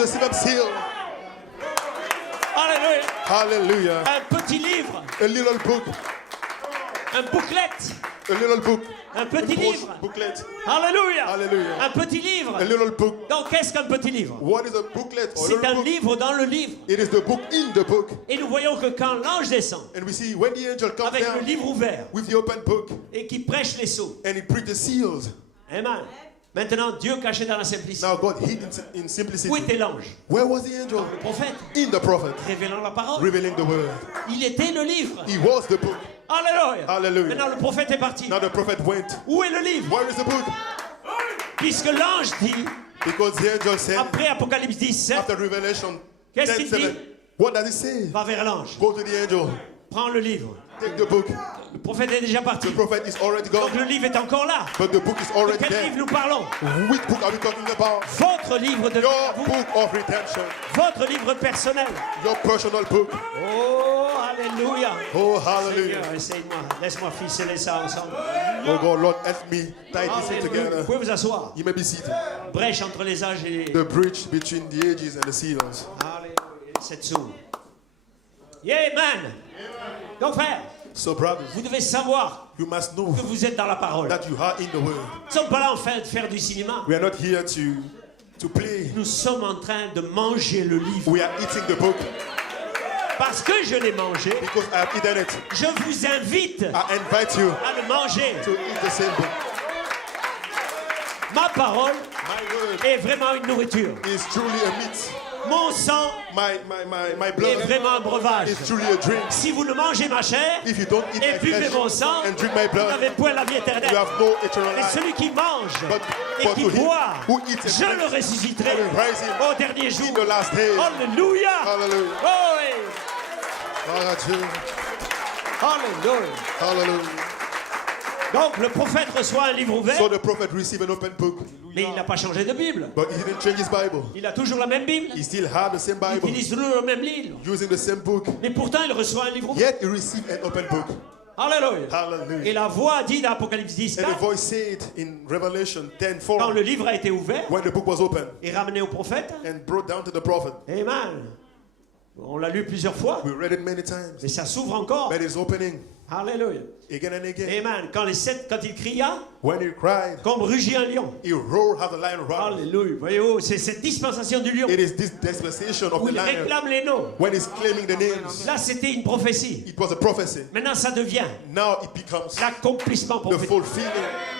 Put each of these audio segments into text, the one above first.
the seventh seal. Alléluia. Hallelujah. Un petit livre, A little book. un booklet, A little book. un petit livre. Booklet. Alléluia. Hallelujah. Un petit livre. A little book. Donc, qu'est-ce qu'un petit livre? What is a booklet or a C'est little un book? livre dans le livre. It is the book in the book. Et nous voyons que quand l'ange descend, And we see when the angel comes avec le down livre ouvert, with the open book et qui prêche les sceaux. and he preaches the seals. Amen. Maintenant, Dieu caché dans la simplicité. Now God hid in Où simplicity. était l'ange? Where was the angel? Le prophète, In the prophet, révélant la parole. revealing the word. Il était le livre. He was the book. Alléluia. Hallelujah. Maintenant, le prophète est parti. Now the prophet went. Où est le livre? Where is the book? Puisque l'ange dit, Because the angel said, après Apocalypse 17, after Revelation Qu'est-ce qu'il 10:7, dit? what does it say? va vers l'ange. Go to the angel, Prends le livre. take the book. Le prophète est déjà parti. The prophet is already Donc gone, le livre est encore là. but the book is De already quel livre there. nous parlons? Which book are we talking about? Votre livre de vie Your à vous. book of redemption, Votre livre personnel. your personal book. Oh, alléluia. Oh, hallelujah. Seigneur, essaye-moi. Laisse-moi ficeler ça ensemble. Oh God, Lord, help me tie this Alléluia. together. Vous pouvez vous asseoir. You may be seated. Brèche entre les âges et The bridge between the ages and the seals. Alléluia. C'est tout. Yeah, man. Donc, frère, So, brothers, vous devez savoir you must know que vous êtes dans la parole. that you are in the word. Nous ne sommes pas là en fait de faire du cinéma. We are not here to play. Nous sommes en train de manger le livre. We are eating the book Parce que je l'ai mangé, because I have eaten it. je vous invite I invite you à le manger. to eat the same book. Ma parole My word est vraiment une nourriture. is truly a meat. Mon sang My est blood vraiment un breuvage. is truly a drink. Si vous ne mangez ma chair If you don't eat et my buvez flesh mon sang, and drink my vous blood, n'avez point la vie you éternelle. have no eternal Et life. celui qui mange But et for qui to him boit, who eats and je le drinks, ressusciterai I will raise him au dernier in jour. the last day. Alléluia. Hallelujah. Oh, oui. Hallelujah. Alléluia. Hallelujah. Donc le prophète reçoit un livre ouvert, So the prophet received an open book, mais il n'a pas changé de Bible. but he didn't change his Bible. Il a toujours la même Bible. He still had the same Il Bible, utilise toujours le même livre. using the same book. Mais pourtant, il reçoit un livre ouvert. Yet he received an open book. Alléluia. Et Hallelujah. la voix dit dans Apocalypse 10, And the voice said in Revelation quand 10:4, le livre a été ouvert when the book was open et ramené au prophète, and brought down to the prophet. Amen. On l'a lu plusieurs fois, We read it many times, mais ça s'ouvre encore. but it's opening Alléluia. again and again. Amen. Quand il cria, When he cried, comme rugit un lion. he roared as a lion roared. Alléluia. Voyez-vous, c'est cette dispensation du lion It is this dispensation of où the il lion réclame les noms. when he's claiming the names. Là, c'était une prophétie. It was a prophecy. Maintenant, ça devient Now it becomes l'accomplissement the prophétique. fulfilling,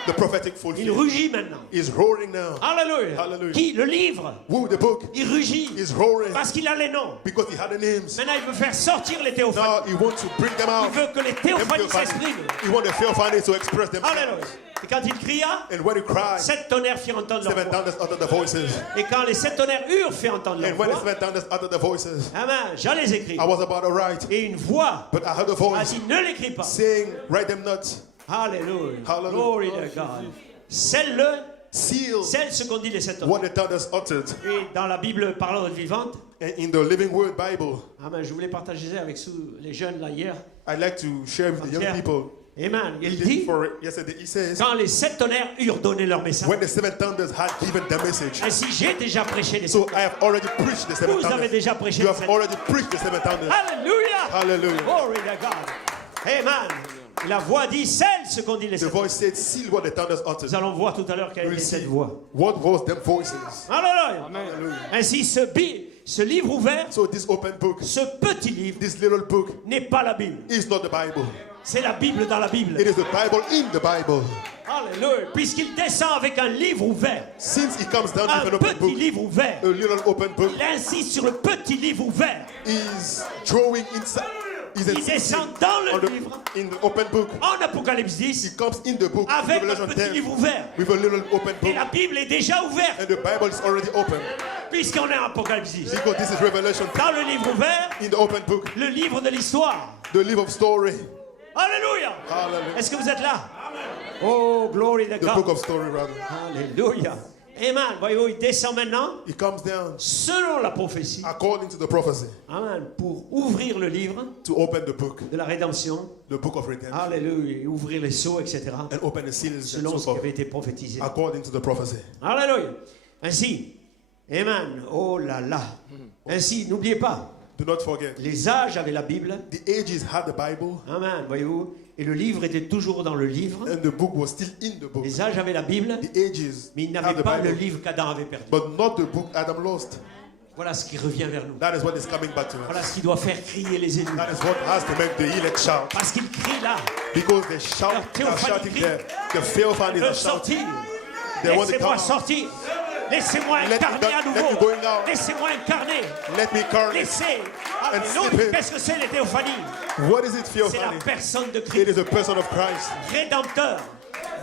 the prophetic Il fulfilling. rugit maintenant. He's roaring now. Alléluia. Hallelujah. Qui? Le livre. Woo, the book Il rugit is roaring parce qu'il a les noms. because he had the names. Maintenant, il veut faire sortir les théophanies. Now he wants to bring them Il out. veut que les théophanies s'expriment. He wants the theophanies to express themselves. Alléluia. Et quand il cria, And when he cried, 7 tonnerres firent entendre leur seven voix. thunders uttered the voices. Et quand les 7 tonnerres eurent fait entendre leur And when the voix, seven thunders uttered the voices, amen, j'allais écrire. I was about to write, Et une voix but I heard a a voice dit, ne l'écris pas. saying, write them not. Alléluia. Hallelujah. Glory to God. Scelle-le, Seal scelle ce qu'on dit les 7 tonnerres. what the thunders uttered. Et dans la Bible parole vivante, And in the Living Word Bible, amen, je voulais partager ça avec les jeunes là hier. I like to share with the young people. Amen. Il He dit, did for yesterday. He says, quand les 7 tonnerres eurent donné leur message. when the seven thunders had given the message. Ainsi, j'ai déjà prêché les 7 So I have already preached the seven Vous avez thunders. déjà prêché You les have 7 already preached the seven thunders. Alléluia. Hallelujah. Glory to God. Amen. La voix dit, scelle ce qu'on dit les The 7 voice said, seal what the thunders uttered. Nous allons voir tout à l'heure quelle We'll était cette see voix. what was them voices. Alléluia. Hallelujah. Ainsi, ce livre ouvert, So this open book, ce petit livre, this little book, n'est pas la Bible. is not the Bible. C'est la Bible dans la Bible. It is the Bible in the Bible. Alléluia. Puisqu'il descend avec un livre ouvert, Since he comes down un with an open petit book, livre ouvert, a little open book, il insiste sur le petit livre ouvert. is drawing inside. Is Il descend dans le livre, in the open book. en Apocalypse 10, He comes in the book, avec un Revelation petit 10, livre ouvert. with a little open Et book. la Bible est déjà ouverte, And the Bible is already open. puisqu'on est en Apocalypse 10. Because this is Revelation 10. Dans le livre ouvert, In the open book, le livre de l'histoire. the livre of story. Alléluia. Hallelujah. Est-ce que vous êtes là? Oh, glory to The book God. of story, rather. Alléluia. Amen. Voyez-vous, il descend maintenant, He comes down selon la prophétie, according to the prophecy amen, pour ouvrir le livre to open the book, de la rédemption. the book of redemption, Alléluia. Et ouvrir les sceaux, etc. and open the seals and Selon so ce qui forth, avait été prophétisé. according to the prophecy. Alléluia. Ainsi, Amen. Oh là là. Ainsi, n'oubliez pas, Do not forget. les âges avaient la Bible. The ages had the Bible, Amen, voyez-vous. Et le livre était toujours dans le livre. and the book was still in the book. Les âges avaient la Bible, The ages mais ils had n'avaient the pas le Bible, livre qu'Adam avait perdu. but not the book Adam lost. Voilà ce qui revient vers nous. That is what is coming back to Voilà us. ce qui doit faire crier les élus. That is what has to make the elect shout. Parce qu'ils crient là, Because they shout, they are shouting there. The Theophanies ils are veulent shouting. sortir. They want to Laissez-moi come. sortir. Laissez-moi Let incarner à me nouveau. going out. Laissez-moi incarner. Let me carry. Laissez. And Alléluia. slip in. Qu'est-ce que c'est les théophanies? What is it, C'est la Theophany? personne de It Christ. is a person of Christ, Rédempteur.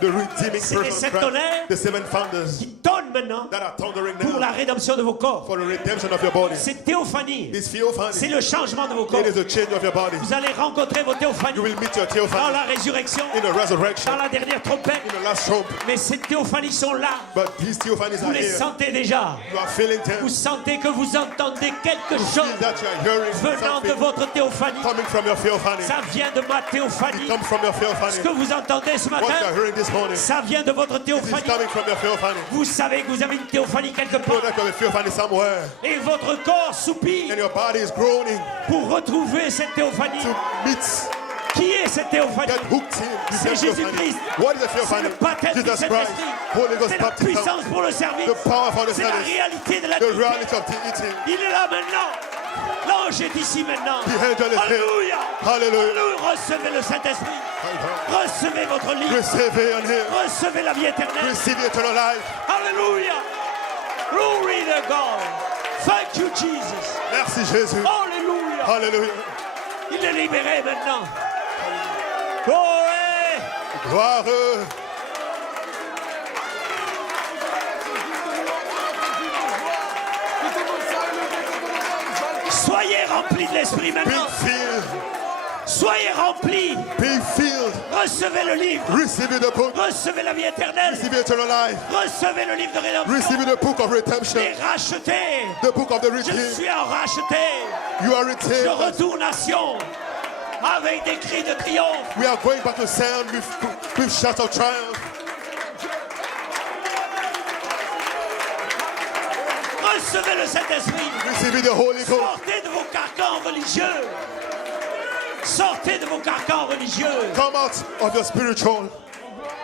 the redeeming C'est les person sept of Christ, tonnerres the seven founders qui donne maintenant that are thundering pour now la rédemption de vos corps. for the redemption of your body. C'est théophanie. It's C'est Theophany. le changement de vos corps. It is a change of your body. Vous allez rencontrer vos You théophanies will meet your dans Theophany la résurrection, in the resurrection, dans la dernière trompette. in the last trump. Mais ces théophanies sont là. But these Theophanies Vous are les here. sentez déjà. You are feeling them. Vous sentez que vous entendez quelque You chose feel that you are hearing venant de something votre théophanie. coming from your Theophany. Ça vient de ma théophanie. Come from your Ce Theophany. que vous entendez ce What you are matin, hearing this morning ça vient de votre is théophanie. coming from your Theophany. Vous savez que vous avez une théophanie quelque You know part. that you have a Theophany somewhere, Et votre corps soupire and your body is groaning pour retrouver cette théophanie. to meet, Qui est cette théophanie? get hooked in. C'est This is Jésus-Christ. Theophany. What is a C'est Theophany? le baptême du Jesus Christ, Holy Saint-Esprit. Ghost C'est la baptism, puissance pour le service. the power for the C'est la service, réalité de la the vie. reality of deity. Il est là maintenant. L'ange est ici maintenant. The angel is here. Alléluia. Hallelujah. Alléluia. Recevez le Saint-Esprit. Recevez votre livre. Receive it on him. Recevez la vie éternelle. Receive eternal life. Alléluia. Glory to God. Thank you, Jesus. Merci Jésus. Alléluia. Hallelujah. Il est libéré maintenant. Glory. Gloire. Soyez remplis de l'Esprit Be maintenant. filled. Soyez remplis. Be filled. Recevez le livre. Receive the book. Recevez la vie éternelle. Receive eternal life. Recevez le livre de rédemption. Receive the book of redemption. Et racheté. The book of the Je redeemed. suis en racheté. You are Je retained. retourne à Sion avec des cris de triomphe. We are going back to sound with shouts of triumph. Recevez le Saint-Esprit. Receive the Holy Ghost. Sortez de vos carcans religieux. Sortez de vos carcans religieux. Come out of your spiritual,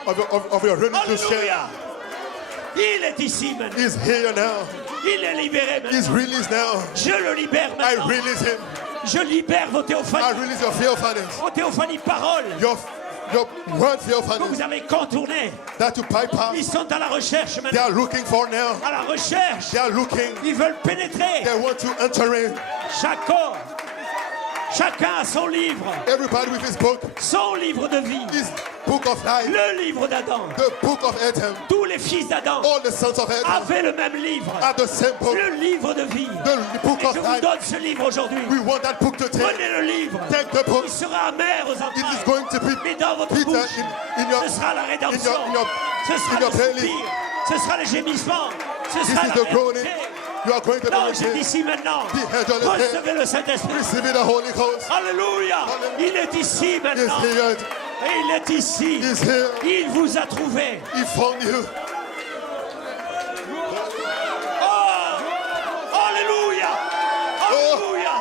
of your religious Alléluia. shame. Il est ici maintenant. He's here now. Il est libéré He's maintenant. released now. Je le libère I maintenant. release him. Je libère vos I théophanies. release your Theophanies. Vos théophanies paroles Your word que Theophanies vous avez contournées. that you bypass. Ils sont à la recherche They maintenant. are looking for now. À la recherche. They are looking. Ils veulent pénétrer. They want to enter in. Chaque corps. Chacun a son livre. Everybody with his book. Son livre de vie. His book of life. Le livre d'Adam. The book of Adam. Tous les fils d'Adam All the sons of Adam avaient le même livre. are the same book. Le livre de vie. The book Et of je vous life. donne ce livre aujourd'hui. We want that book to take. Prenez le livre. Take the book. Il sera amer aux It is entrailles. going to be Mais dans votre Peter bouche, in your. ce sera la rédemption. Ce in sera your le belly. soupir. Ce sera le gémissement. Ce This sera is la the groaning. réalité. You are going to be L'ange est received. ici maintenant. The angel is here. Recevez le Saint-Esprit. Receive the Holy Ghost. Alléluia. Il est ici He's maintenant. here. Et il est ici. He's here. Il vous a trouvé. He found you. Oh! Alléluia. Alléluia.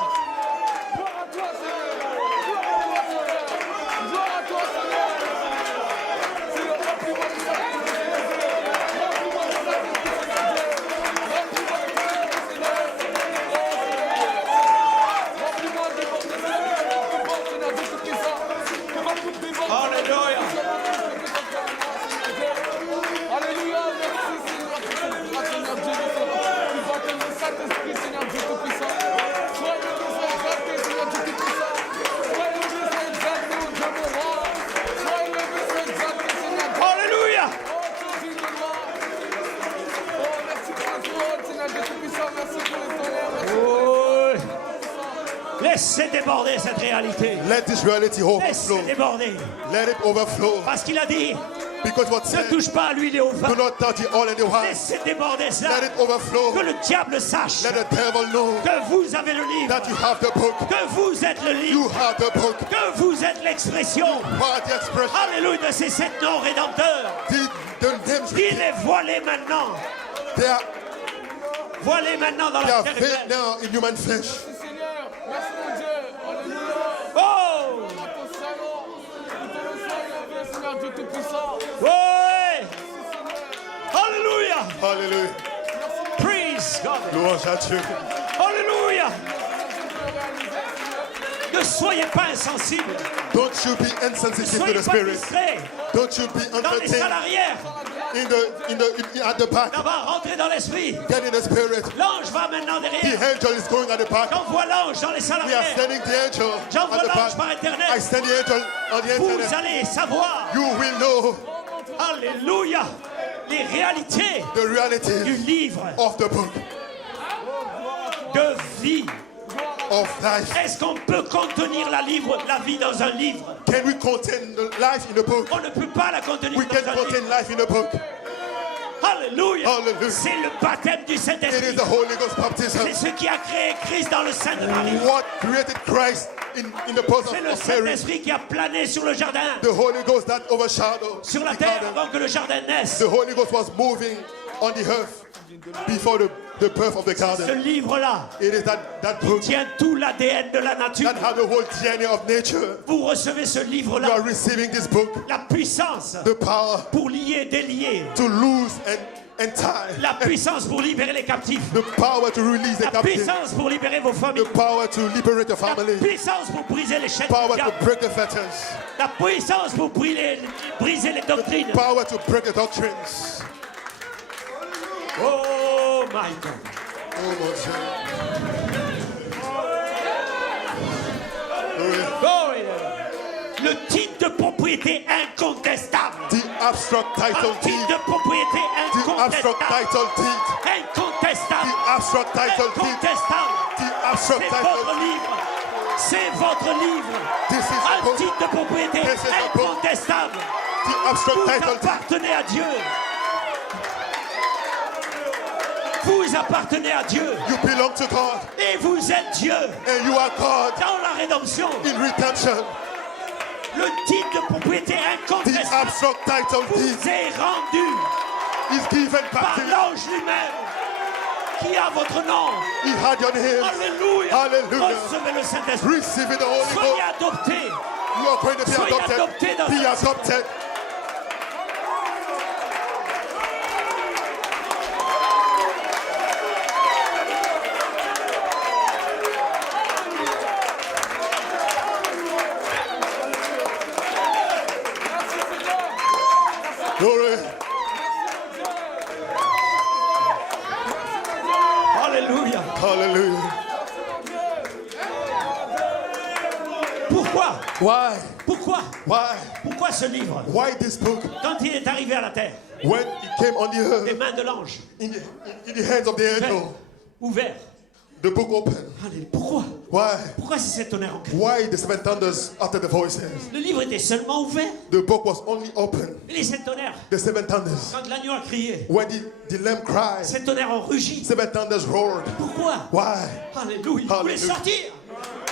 Alléluia. Alléluia, merci Seigneur, Seigneur Dieu, tu vas que le Saint-Esprit, Seigneur Dieu Tout-Puissant, sois le besoin exalté, Seigneur Dieu Tout-Puissant, sois le besoin exalté au Dieu mon roi, sois le besoin exalté, Seigneur Dieu. Alléluia. Oh, Jésus de gloire. Oh, merci pour la parole, Seigneur Dieu Tout-Puissant, merci pour les tonnerres, merci pour Oh. Laissez déborder cette réalité. Let this reality overflow. Laissez déborder. Let it overflow. Parce qu'il a dit, Because what ne said, touche pas à l'huile et au vin. do not touch the oil and the wine. Laissez déborder cela. Let it overflow. Que le diable sache Let the devil know que vous avez le livre. that you have the book. Que vous êtes le You livre. have the book. Que vous êtes l'expression. What the expression? Alléluia de ces sept noms rédempteurs. The names, Il est voilé maintenant. they are Vois-les maintenant dans They la are chair veiled humaine. now in human flesh. Merci Seigneur. Merci mon Dieu. Alléluia. Oh! Ton salon. Nous te reçois, Seigneur Dieu Tout-Puissant. Ouais! Alléluia! Hallelujah. Praise God! Louange à Dieu. Alléluia! Ne soyez pas insensibles. Don't you be Ne insensitive to soyez the pas Spirit. distraits. Don't you be Dans les salles entertained arrière, at the back. là-bas, rentrez dans l'esprit. Get in the Spirit. L'ange va maintenant The derrière. angel is going at the back. J'envoie l'ange dans les salles We are arrière. sending the angel J'envoie at the l'ange par back. Internet. I send the angel on the Vous internet. allez savoir, You will know alléluia, les réalités the du reality livre of the book de vie. of life. Est-ce qu'on peut contenir la vie dans un livre? Can we contain the life in the book? On ne peut pas la contenir We can dans un livre. contain life in the book. Alléluia. Hallelujah. C'est le baptême du It is Saint-Esprit. the Holy Ghost baptism. C'est ce qui a créé Christ dans le sein de Marie. What created Christ in the bosom C'est le of Mary? Saint-Esprit qui a plané sur le jardin, The Holy Ghost that overshadowed sur la the terre, garden. avant que le jardin naisse. The Holy Ghost was moving on the earth before the birth of the Ce garden. livre-là It is that book tient tout l'ADN de la nature. that has the whole DNA of nature. Vous recevez ce You are livre-là, receiving this book, la puissance the power pour lier, délier, to loose and tie, la puissance pour libérer les captifs, the power to release the la captive, puissance pour libérer vos familles, the power to liberate the la family, puissance pour briser les chaînes power du to diable, break the fetters, la puissance pour briser les doctrines. power to break the doctrines. Oh my God. Oh mon Dieu. Oui. Oh, yeah. Le titre de propriété incontestable. The abstract title Un titre deed, de propriété the abstract incontestable. title deed, Incontestable. the abstract title deed, Incontestable. the abstract C'est title votre deed. livre. C'est votre livre. This is the Un book. titre de propriété This is the book. incontestable. The abstract Vous title deed. appartenez à Dieu. Vous appartenez à Dieu. You belong to God Et vous êtes Dieu. and you are God Dans la rédemption, in redemption. le titre de propriété The incontestable abstract title deed vous est rendu is given back par to you. l'ange lui-même qui a votre nom. He had your name. Alléluia. Hallelujah. Recevez le Saint-Esprit. Receive the Holy Soyez Ghost. adoptés. You are going to be Soyez adopted. adoptés dans Be cette- adopted. Glory. Alléluia. Hallelujah. Pourquoi? Why? Pourquoi? Why? Pourquoi ce livre? Why this book? Quand il est arrivé à la terre, When it came on the les earth, mains de l'ange, in the hands of the angel, ouvert. the book opened. Allez, pourquoi? Why? Pourquoi c'est cet tonnerre en cri? Why the seven thunders after the voices? Le livre était seulement ouvert. The book was only open. Et les sept tonnerres, The seven thunders. quand l'agneau a crié, When the lamb cried, sept tonnerres ont rugi. seven thunders roared. Pourquoi? Why? Alléluia. Ils voulaient Hallelujah. sortir.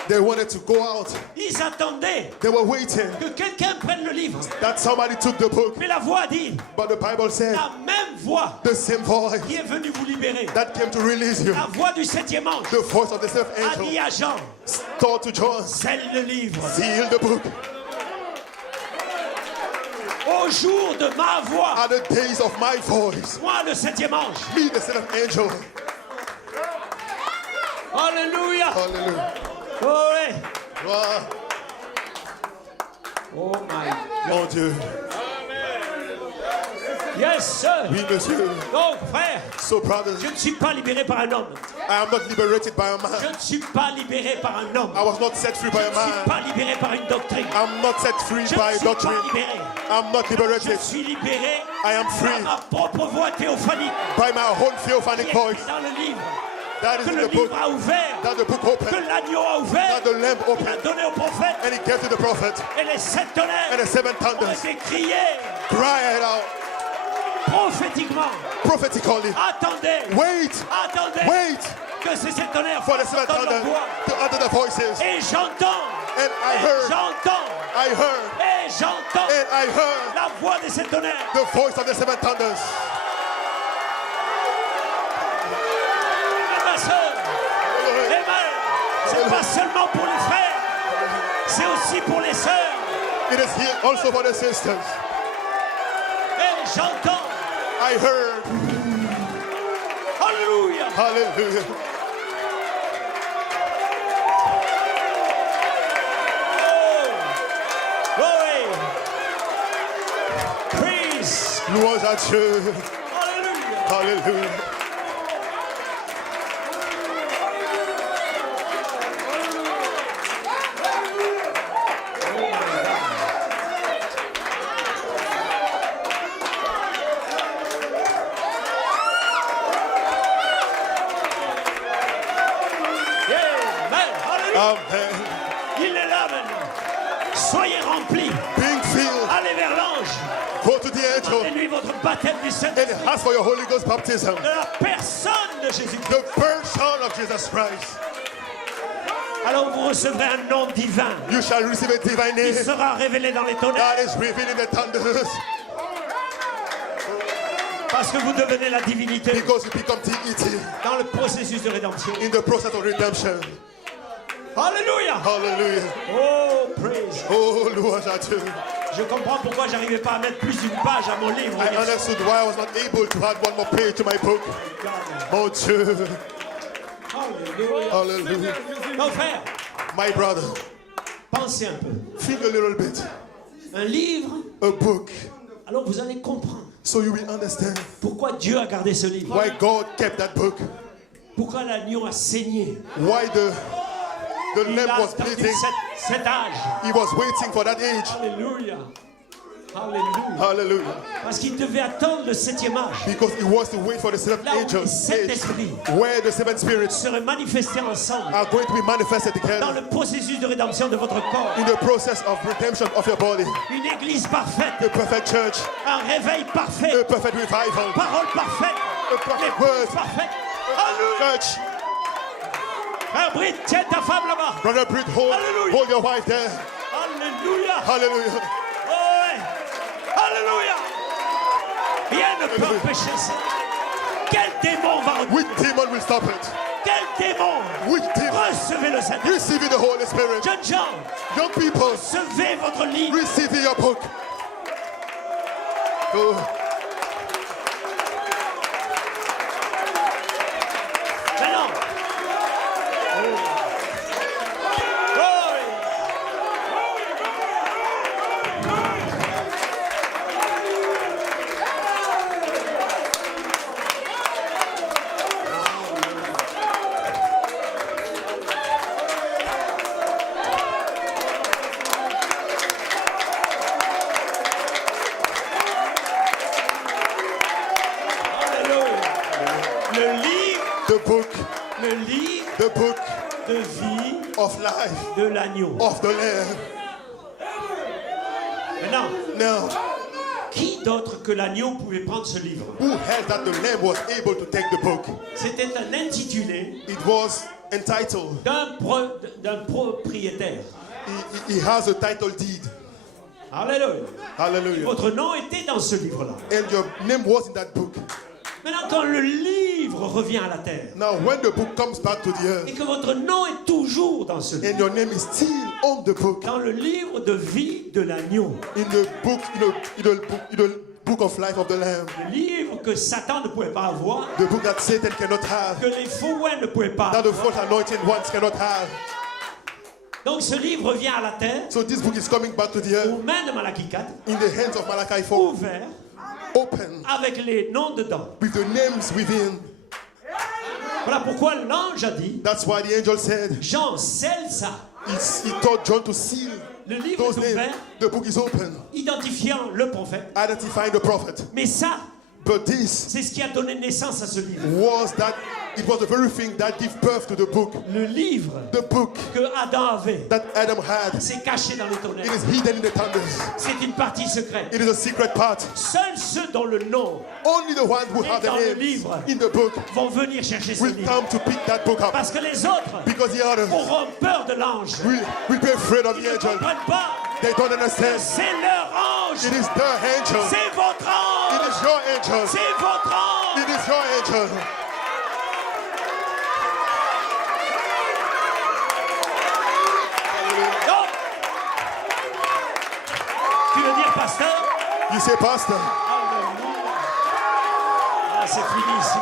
They wanted to go out. Ils attendaient They were waiting que quelqu'un prenne le livre. that somebody took the book. Mais la voix dit, But the Bible said la même voix the same voice qui est venue vous libérer, that came to release you, la voix du septième ange, the voice of the seventh a dit angel, à Jean, told to John, scelle le livre. seal the book. Au jour de ma voix, At the days of my voice, moi le septième ange. me the seventh angel. Alléluia. Hallelujah. Oh, ouais. Wow. Oh my. Mon Dieu. Yes, sir. Oui, monsieur. Donc, frère, So, brothers, je ne suis pas libéré par un homme. I am not liberated by a Je man. ne suis pas libéré par un homme. I was not set free by Je a ne suis man. pas libéré par une doctrine. I'm not set free Je by ne suis doctrine. pas libéré. I'm not Je liberated suis libéré I am par free ma propre voix théophanique by my own qui theophanic est voice. écrite dans le livre. That is Que in le the book. livre a ouvert. That the book Que opened. l'agneau a ouvert. That the lamb Il a opened. donné au prophète. And he gave to the prophet. Et les sept tonnerres And the seven ont thunders été criés cried out prophétiquement. prophetically. Attendez. Wait, Attendez. wait Que ces sept tonnerres for the seven entendent leur thunders voix. to utter the voices. Et j'entends. And I Et heard, j'entends. I heard, Et j'entends and I heard la voix de ces tonnerres. the voice of the seven thunders. aussi pour les sœurs. It is here also for the sisters. Et j'entends. I heard. Alléluia. Hallelujah. Glory. Praise. Louange à Dieu. Alléluia. Hallelujah. Amen. Alléluia. Amen. Il est là maintenant. Soyez remplis. Being filled. Allez vers l'ange. Go to the angel Et lui votre baptême du and Saint-Esprit. ask for your Holy Ghost baptism. De la personne de Jésus-Christ. The person of Jesus Christ. Alors vous recevrez un nom divin. You shall receive a divine Il name sera révélé dans les tonnerres. that is revealed in the thunders Parce que vous devenez la divinité because you become deity dans le processus de rédemption. in the process of redemption. Alléluia. Hallelujah. Oh, praise. Oh, louange à Dieu. Je comprends pourquoi j'arrivais pas à mettre plus d'une page à mon livre. I understood why I was not able to add one more page to my book. Oh, Dieu. Alléluia. Hallelujah. Mon frère, My brother, pensez un peu. think a little bit. Un livre, A book, alors vous allez comprendre so you will understand pourquoi Dieu a gardé ce livre. why God kept that book. Pourquoi l'agneau a saigné. Why the Il lamb a was attendu bleeding. cet âge. He was waiting for that age. Alléluia. Alléluia. Hallelujah. Parce qu'il devait attendre le 7e âge. Because he was to wait for the seventh Là où angel les sept age, esprits where the seven spirits seraient manifestés ensemble are going to be manifested dans together le processus de rédemption de votre corps. in the process of redemption of your body. Une église parfaite, A perfect church, un réveil parfait, a perfect revival, parole parfaite, a perfect l'épouse word, parfaite. Alléluia. church. Frère Britt, tiens ta femme là-bas. Brother Britt, Hallelujah. hold your wife there. Alléluia. Hallelujah. Oh, ouais. Alléluia. Rien ne peut empêcher ça. Quel démon va Which demon will stop it? Quel démon? Which demon? Recevez le Saint-Esprit. Receive the Holy Spirit. Jeunes gens, Young people, recevez votre livre. receive your book. Oh, Maintenant. Glory. Le livre the book de vie of life de l'agneau. of the Lamb. Maintenant, Now, qui d'autre que l'agneau pouvait prendre ce livre? who held that the Lamb was able to take the book? C'était un intitulé It was entitled. d'un propriétaire. He has a title deed. Alléluia. Hallelujah. Votre nom était dans ce livre-là. And your name was in that book. Maintenant, quand le livre revient à la terre Now, when the book comes back to the et earth, que votre nom est toujours dans ce livre, and your name is still on the book, dans le livre de vie de l'agneau, in the book, in the book of life of the Lamb, le livre que Satan ne pouvait pas avoir, the book that Satan cannot have, que les faux oins ne pouvaient pas that the avoir. false anointed ones cannot have. Donc ce livre revient à la terre, So this book is coming back to the earth aux mains de Malachie 4, in the hands of Malachi 4, ouvert, open avec les noms dedans. with the names within. Voilà pourquoi l'ange a dit, That's why the angel said, Jean, scelle ça. he told John to seal Le livre those est names. ouvert, The book is open, identifiant le prophète. identifying the prophet. Mais ça, But this c'est ce qui a donné naissance à ce livre. it was the very thing that gave birth to the book. Le livre The book que Adam avait, that Adam had, c'est caché dans les it tonnerres. is hidden in the thunders. C'est une partie secrète. It is a secret part. Seuls ceux dont le nom Only the ones who Et have the dans le names livre. in the book vont venir chercher ce will livre. come to pick that book up. Parce que les autres Because the others auront peur de l'ange. will be afraid of Ils the ne angel. comprennent pas. They don't understand. C'est leur ange. It is their angel. C'est votre It ange. is your angel. C'est votre ange. It is your angel. Donc, pasteur. You say, Pastor, Ah, c'est fini ici.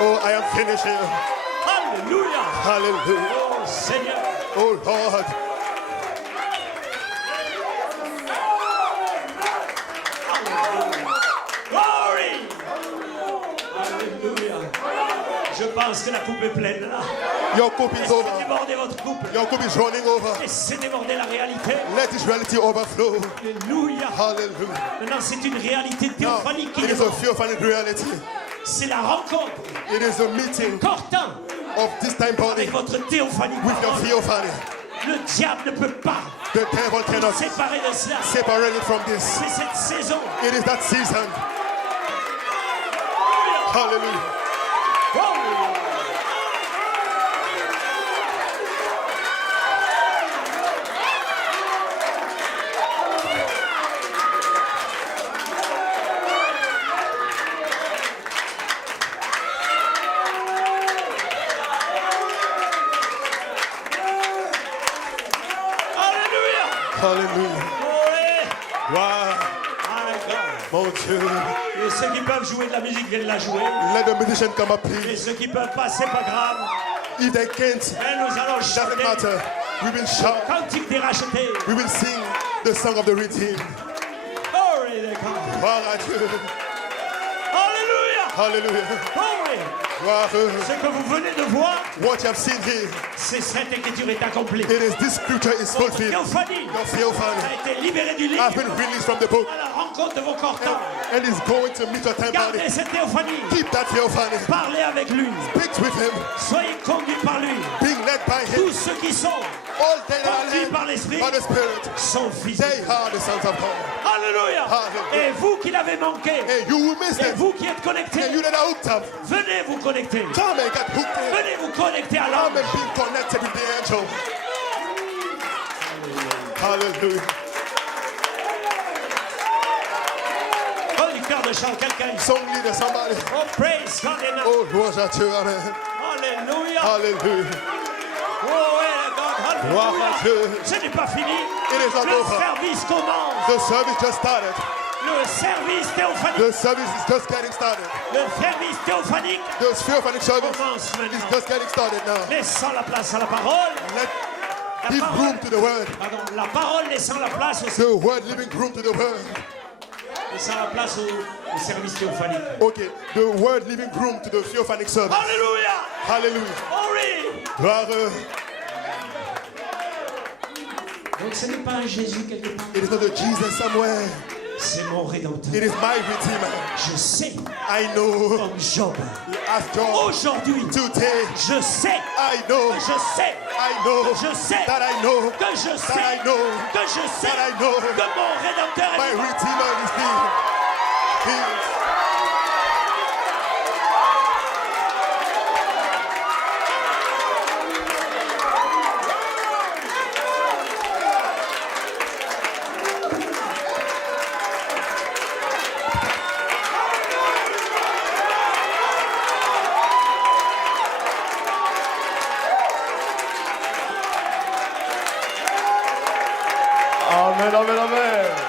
oh, I am finished here. Alléluia. Hallelujah. Oh Seigneur. Oh, Lord. Glory. Alléluia. Je pense que la coupe est pleine là. Your cup is Laissez over. déborder votre coupe. Your cup is running over. Laissez déborder la réalité. Let this reality overflow. Alléluia. Hallelujah. Maintenant, c'est une réalité Now, théophanique qui it est is a morte. theophanic reality. C'est la rencontre It is a meeting cortant of this time body avec votre théophanie. with your theophany. Le diable ne peut pas The devil nous cannot séparer de cela. separate it from this. C'est cette saison. It is that season. Hallelujah. Alléluia. Hallelujah. Oui. Wow. My God. Mon Dieu. Et ceux qui peuvent jouer de la musique viennent la jouer. Let the musician come up Et here. ceux qui peuvent pas, c'est pas grave. If they can't, Mais nous allons doesn't chanter matter. We will shout. cantique des rachetés. We will sing the song of the redeemed. Glory to God. Gloire à Dieu. Alléluia. Hallelujah. Glory. Gloire. Ce que vous venez de voir, What you have seen here, c'est cette écriture est accomplie. it is this scripture is Votre fulfilled. théophanie Your theophany a été libérée du livre has been released from the book à la rencontre de vos cortants. and is going to meet your time body. Gardez cette théophanie. Keep that theophany. Parlez avec lui. Speak with him. Soyez conduits par lui. Being led by him. Tous ceux qui sont All day that are conduits led par l'Esprit by the Spirit. sont fils de They Dieu. are the sons of God. Alléluia. Alléluia. Et vous qui l'avez manqué, And you will miss et it. vous qui êtes connectés, And you that are hooked up, venez vous connecter. come and get hooked in. Venez vous connecter à Come l'homme. and be connected with the angel. Hallelujah. Conducteur de chant, quelqu'un. Song leader, somebody. Oh, praise God. Amen. Oh, louange à Dieu. Amen. Alléluia. Hallelujah. Oh, ouais, God. Gloire à Alléluia. Dieu. Ce n'est pas fini. It is not Le over. service commence. The service just started. Le service théophanique. The service is just getting started. Le service théophanique The theophanic service commence is maintenant. just getting started now. Laissant la place à la parole. Let La give parole, room to the word. pardon, la parole laissant la place aussi. The word giving room to the word. Laissant la place au service théophanique. Okay, the word giving room to the theophanic service. Alléluia. Hallelujah. Glory. Gloire. Donc ce n'est pas un Jésus quelque part. It is not a Jesus somewhere. C'est mon rédempteur. It is my Redeemer. Je sais, I know. comme Job, As Job aujourd'hui, today, je sais, I know. je sais, I know je sais, that I know que je sais, that I know que je sais, that I know que mon rédempteur my est vivant. Redeemer is here. He- Amen, amen, amen.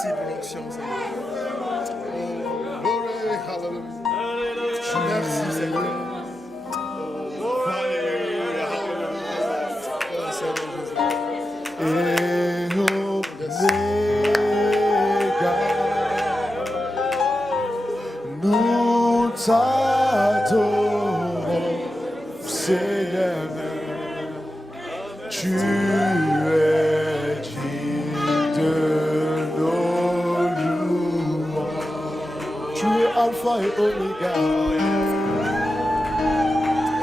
Merci pour l'onction, Seigneur. Oh, glory, hallelujah. Merci, Seigneur. Oh, hallelujah, hallelujah. Oh, Seigneur Jésus. Nous t'adorons, Seigneur. Tu es digne de nos louanges. Tu es Alpha et Oméga.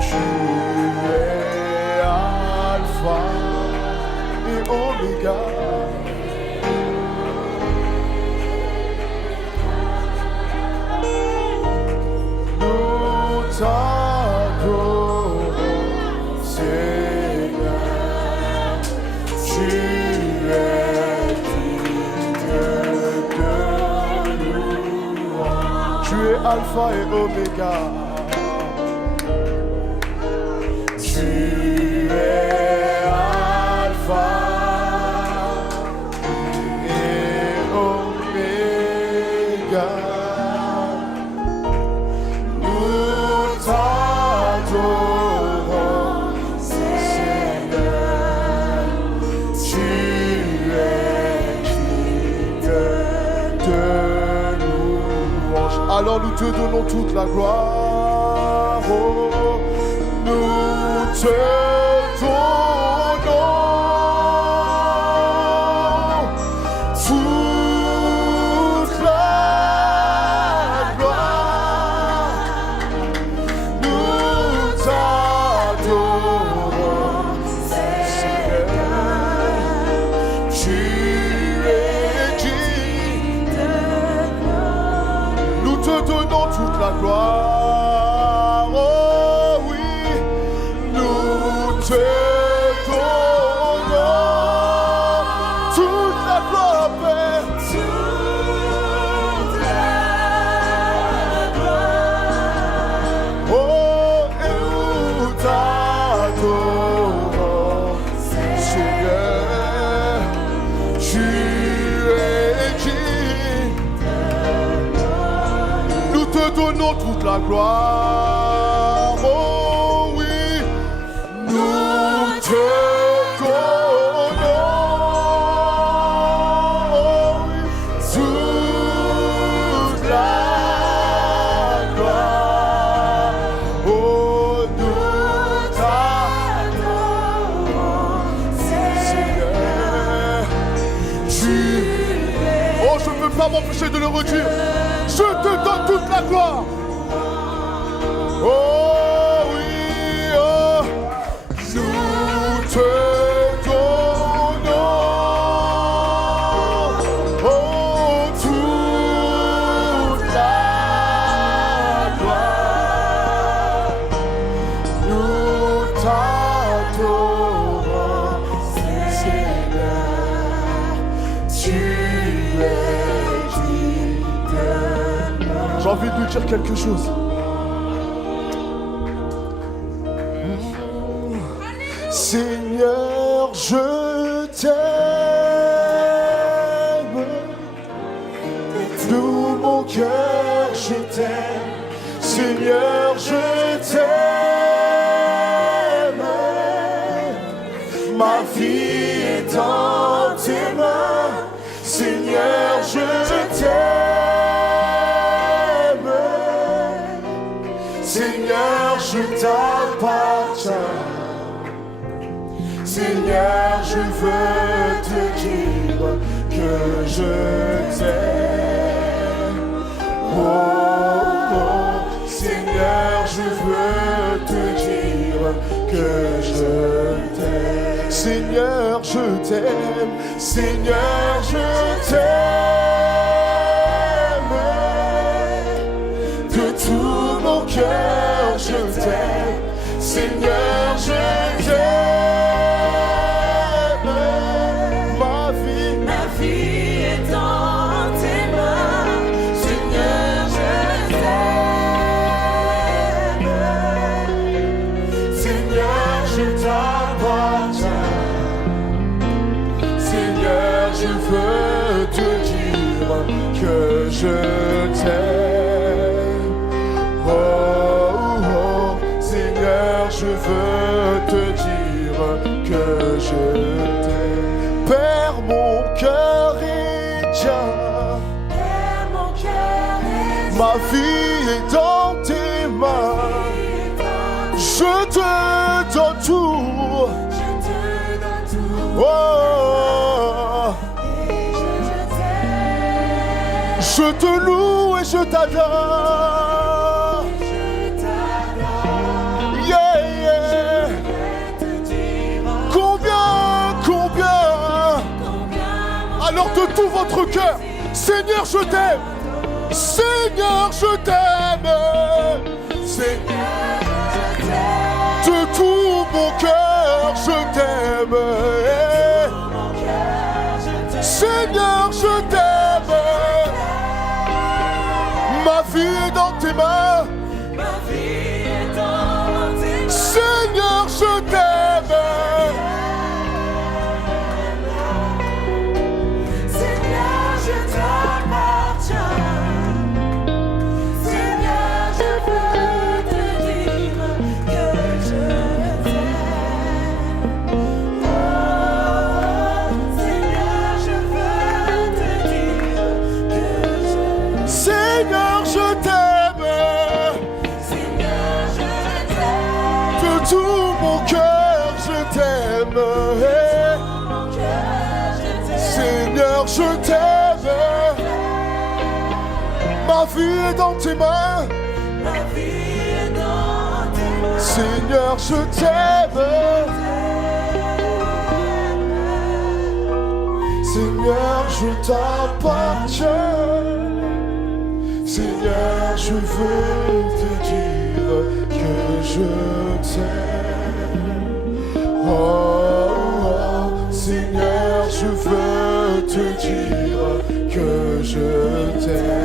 Tu es Alpha et Oméga. Nous t'adorons, Seigneur. Tu es digne de louange. Tu es Alpha et Oméga. Tu es Alpha et Oméga. Nous t'adorons, Seigneur. Tu es digne de louange. Alors nous te donnons toute la gloire. Oh, nous te donnons toute la gloire. Nous t'adorons, Seigneur. Tu es digne. Nous te donnons toute la gloire. Oh oui, nous te donnons toute la gloire, Père. Oh, et nous t'adorons, Seigneur. Tu es digne. Nous te donnons toute la gloire. Oh oui, nous te donnons, oh oui, toute la gloire. Oh, nous t'adorons, Seigneur. Oh, je ne peux pas m'empêcher de le redire. Je te donne toute la gloire. Oh oui, oh, nous te donnons, oh, toute la gloire. Nous t'adorons, Seigneur. Tu es digne. J'ai envie de lui dire quelque chose. Seigneur, je t'aime. De mon cœur, je t'aime. Seigneur, je t'aime. Ma vie est dans tes mains. Seigneur, je t'aime. Seigneur, je t'appartiens. Seigneur, je veux te dire que je t'aime. Oh, oh, Seigneur, je veux te dire que je t'aime. Seigneur, je t'aime. Seigneur, je t'aime. De tout mon cœur, je t'aime. Seigneur, je t'aime. Ma vie est dans tes mains. Seigneur, je t'aime. Seigneur, je t'appartiens. Seigneur, je veux je t'aime. Oh, oh, Seigneur, je veux te dire que je t'aime. Père, mon cœur est tien. Père, mon cœur est Ma vie est dans tes mains. Je te donne tout. Je te donne tout. Oh, Et je t'aime. je te loue et je t'adore. Je t'adore. Yeah, yeah. Je te dire Combien combien alors de tout votre cœur, Seigneur, je t'aime. Seigneur, je t'aime. Seigneur, de tout mon cœur, je t'aime. Seigneur, je t'aime. Ma vie est dans tes mains. ma vie est dans tes mains. Seigneur, je t'aime. Seigneur, je t'appartiens. Seigneur, je veux te dire que je t'aime. Oh, Seigneur, je veux te dire que je t'aime. Seigneur, je t'aime. Seigneur, je t'aime. De tout mon cœur, je t'aime. Mon cœur, je t'aime. Seigneur, je t'aime. Ma vie est dans tes mains. Ma vie est dans tes mains. Seigneur, je t'aime. Seigneur, je t'appartiens. Seigneur, je veux te dire que je t'aime. Oh, oh, Seigneur, je veux te dire que je t'aime.